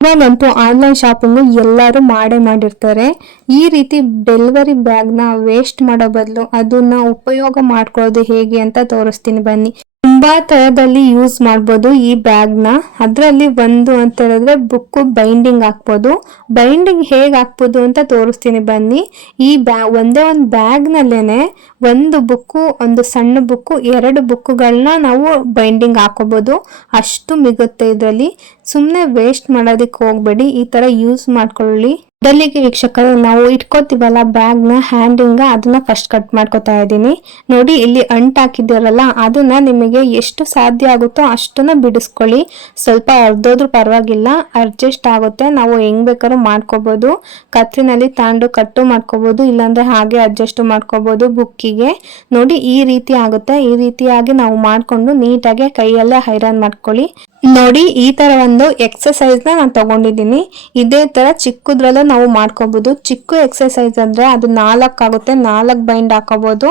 ಇವಾಗಂತೂ online shopping ಎಲ್ಲರೂ ಮಾಡೇ ಮಾಡಿರ್ತಾರೆ. ಈ ರೀತಿ ಡೆಲಿವರಿ ಬ್ಯಾಗ್ನ ವೇಸ್ಟ್ ಮಾಡೋ ಬದಲು ಅದನ್ನ ಉಪಯೋಗ ಮಾಡ್ಕೊಳ್ಳೋದು ಹೇಗೆ ಅಂತ ತೋರಿಸ್ತೀನಿ ಬನ್ನಿ. ತುಂಬಾ ತರದಲ್ಲಿ ಯೂಸ್ ಮಾಡ್ಬೋದು ಈ ಬ್ಯಾಗ್ನ ಅದರಲ್ಲಿ ಒಂದು ಅಂತ ಹೇಳಿದ್ರೆ ಬುಕ್ ಬೈಂಡಿಂಗ್ ಹಾಕ್ಬೋದು. ಬೈಂಡಿಂಗ್ ಹೇಗೆ ಹಾಕ್ಬೋದು ಅಂತ ತೋರಿಸ್ತೀನಿ ಬನ್ನಿ. ಈ ಬ್ಯಾ ಒಂದೇ ಒಂದು ಬ್ಯಾಗ್ನಲ್ಲೇ ಒಂದು ಬುಕ್ಕು ಒಂದು ಸಣ್ಣ ಬುಕ್ಕು ಎರಡು ಬುಕ್ಕುಗಳನ್ನ ನಾವು ಬೈಂಡಿಂಗ್ ಹಾಕೋಬೋದು ಅಷ್ಟು ಮಿಗುತ್ತೆ ಇದರಲ್ಲಿ. ಸುಮ್ಮನೆ ವೇಸ್ಟ್ ಮಾಡೋದಕ್ಕೆ ಹೋಗಬೇಡಿ. ಈ ಥರ ಯೂಸ್ ಮಾಡ್ಕೊಳ್ಳಿ. ಮೊದಲಿಗೆ ವೀಕ್ಷಕರು, ನಾವು ಇಟ್ಕೋತೀವಲ್ಲ ಬ್ಯಾಗ್ನ ಹ್ಯಾಂಡಿಂಗ್ ಅದನ್ನ ಫಸ್ಟ್ ಕಟ್ ಮಾಡ್ಕೊತಾ ಇದ್ದೀನಿ. ನೋಡಿ, ಇಲ್ಲಿ ಅಂಟ್ ಹಾಕಿದ್ದೀರಲ್ಲ ಅದನ್ನ ನಿಮಗೆ ಎಷ್ಟು ಸಾಧ್ಯ ಆಗುತ್ತೋ ಅಷ್ಟನ್ನ ಬಿಡಿಸ್ಕೊಳ್ಳಿ. ಸ್ವಲ್ಪ ಅರ್ಧೋದ್ರೂ ಪರವಾಗಿಲ್ಲ ಅಡ್ಜಸ್ಟ್ ಆಗುತ್ತೆ. ನಾವು ಹೆಂಗ್ ಬೇಕಾದ್ರೂ ಮಾಡ್ಕೋಬಹುದು ಕತ್ತಿನಲ್ಲಿ ತಾಂಡು ಕಟ್ಟು ಮಾಡ್ಕೋಬಹುದು ಇಲ್ಲಾಂದ್ರೆ ಹಾಗೆ ಅಡ್ಜಸ್ಟ್ ಮಾಡ್ಕೋಬಹುದು ಬುಕ್ಕಿಗೆ. ನೋಡಿ, ಈ ರೀತಿ ಆಗುತ್ತೆ. ಈ ರೀತಿಯಾಗಿ ನಾವು ಮಾಡ್ಕೊಂಡು ನೀಟಾಗಿ ಕೈಯಲ್ಲೇ ಐರನ್ ಮಾಡ್ಕೊಳ್ಳಿ. ನೋಡಿ, ಈ ತರ ಒಂದು ಎಕ್ಸಸೈಸ್ನ ನಾನು ತಗೊಂಡಿದ್ದೀನಿ. ಇದೇ ತರ ಚಿಕ್ಕದ್ರಲ್ಲೂ ನಾವು ಮಾಡ್ಕೋಬಹುದು ಚಿಕ್ಕ ಎಕ್ಸಸೈಸ್ ಅಂದ್ರೆ ಅದು ನಾಲ್ಕು ಆಗುತ್ತೆ. ನಾಲ್ಕು ಬೈಂಡ್ ಹಾಕೋಬಹುದು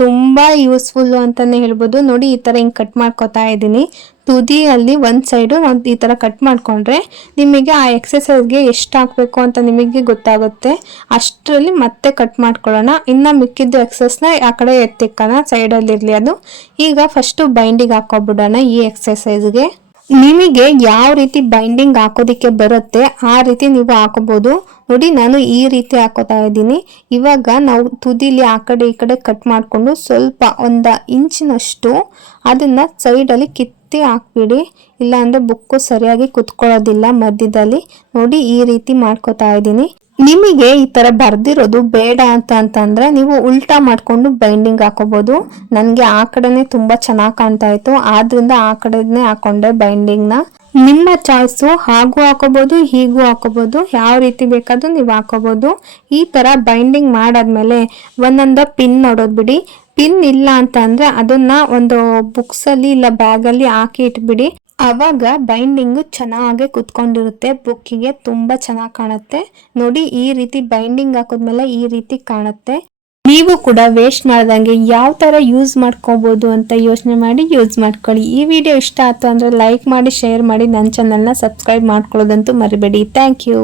ತುಂಬಾ ಯೂಸ್ಫುಲ್ ಅಂತಾನೆ ಹೇಳ್ಬೋದು. ನೋಡಿ, ಈ ತರ ಹಿಂಗೆ ಕಟ್ ಮಾಡ್ಕೊತಾ ಇದ್ದೀನಿ. ತುದಿಯಲ್ಲಿ ಒಂದು ಸೈಡು ನಾವು ಈ ತರ ಕಟ್ ಮಾಡ್ಕೊಂಡ್ರೆ ನಿಮಗೆ ಆ ಎಕ್ಸಸೈಸ್ಗೆ ಎಷ್ಟು ಹಾಕ್ಬೇಕು ಅಂತ ನಿಮಗೆ ಗೊತ್ತಾಗುತ್ತೆ. ಅಷ್ಟರಲ್ಲಿ ಮತ್ತೆ ಕಟ್ ಮಾಡ್ಕೊಳ್ಳೋಣ. ಇನ್ನ ಮಿಕ್ಕಿದ್ದು ಎಕ್ಸಸೈಸ್ನ ಆ ಕಡೆ ಎತ್ತಿಕ್ಕೋಣ. ಸೈಡಲ್ಲಿರಲಿ ಅದು. ಈಗ ಫಸ್ಟ್ ಬೈಂಡಿಗೆ ಹಾಕೋಬಿಡೋಣ ಈ ಎಕ್ಸಸೈಸ್ಗೆ ನಿಮಗೆ ಯಾವ ರೀತಿ ಬೈಂಡಿಂಗ್ ಹಾಕೋದಿಕ್ಕೆ ಬರುತ್ತೆ, ಆ ರೀತಿ ನೀವು ಹಾಕೋಬಹುದು ನೋಡಿ, ನಾನು ಈ ರೀತಿ ಹಾಕೋತಾ ಇದ್ದೀನಿ. ಇವಾಗ ನಾವು ತುದಿಲಿ ಆ ಕಡೆ ಈ ಕಡೆ ಕಟ್ ಮಾಡಿಕೊಂಡು ಸ್ವಲ್ಪ ಒಂದು ಇಂಚಿನಷ್ಟು ಅದನ್ನ ಸೈಡಲ್ಲಿ ಕಿತ್ತಿ ಹಾಕ್ಬಿಡಿ. ಇಲ್ಲಾಂದರೆ ಬುಕ್ಕು ಸರಿಯಾಗಿ ಕುತ್ಕೊಳ್ಳೋದಿಲ್ಲ ಮಧ್ಯದಲ್ಲಿ. ನೋಡಿ, ಈ ರೀತಿ ಮಾಡ್ಕೋತಾ ಇದ್ದೀನಿ. ನಿಮಗೆ ಈ ಥರ ಬರ್ದಿರೋದು ಬೇಡ ಅಂತ ಅಂತಂದರೆ ನೀವು ಉಲ್ಟಾ ಮಾಡ್ಕೊಂಡು ಬೈಂಡಿಂಗ್ ಹಾಕೋಬೋದು. ನನಗೆ ಆ ಕಡೆನೇ ತುಂಬಾ ಚೆನ್ನಾಗಿ ಕಾಣ್ತಾ ಇತ್ತು. ಆದ್ದರಿಂದ ಆ ಕಡೆನೇ ಹಾಕೊಂಡೆ ಬೈಂಡಿಂಗ್ನ. ನಿಮ್ಮ ಚಾಯ್ಸು ಹಾಗೂ ಹಾಕೋಬೋದು, ಹೀಗೂ ಹಾಕೋಬೋದು, ಯಾವ ರೀತಿ ಬೇಕಾದರೂ ನೀವು ಹಾಕೋಬೋದು. ಈ ಥರ ಬೈಂಡಿಂಗ್ ಮಾಡಾದ್ಮೇಲೆ ಒಂದೊಂದು ಪಿನ್ ನೋಡೋದು ಬಿಡಿ. ಪಿನ್ ಇಲ್ಲ ಅಂತ ಅಂದರೆ ಅದನ್ನ ಒಂದು ಬುಕ್ಸಲ್ಲಿ ಇಲ್ಲ ಬ್ಯಾಗಲ್ಲಿ ಹಾಕಿ ಇಟ್ಬಿಡಿ. ಅವಾಗ ಬೈಂಡಿಂಗು ಚೆನ್ನಾಗೆ ಕುತ್ಕೊಂಡಿರುತ್ತೆ ಬುಕ್ಕಿಗೆ ತುಂಬ ಚೆನ್ನಾಗಿ ಕಾಣುತ್ತೆ. ನೋಡಿ, ಈ ರೀತಿ ಬೈಂಡಿಂಗ್ ಹಾಕಿದ್ಮೇಲೆ ಈ ರೀತಿ ಕಾಣುತ್ತೆ. ನೀವು ಕೂಡ ವೇಸ್ಟ್ ಮಾಡ್ದಂಗೆ ಯಾವ ತರ ಯೂಸ್ ಮಾಡ್ಕೋಬಹುದು ಅಂತ ಯೋಚನೆ ಮಾಡಿ ಯೂಸ್ ಮಾಡ್ಕೊಳ್ಳಿ. ಈ ವಿಡಿಯೋ ಇಷ್ಟ ಆಯ್ತು ಅಂದ್ರೆ ಲೈಕ್ ಮಾಡಿ ಶೇರ್ ಮಾಡಿ ನನ್ನ ಚಾನಲ್ನ ಸಬ್ಸ್ಕ್ರೈಬ್ ಮಾಡ್ಕೊಳ್ಳೋದಂತೂ ಮರಿಬೇಡಿ. Thank you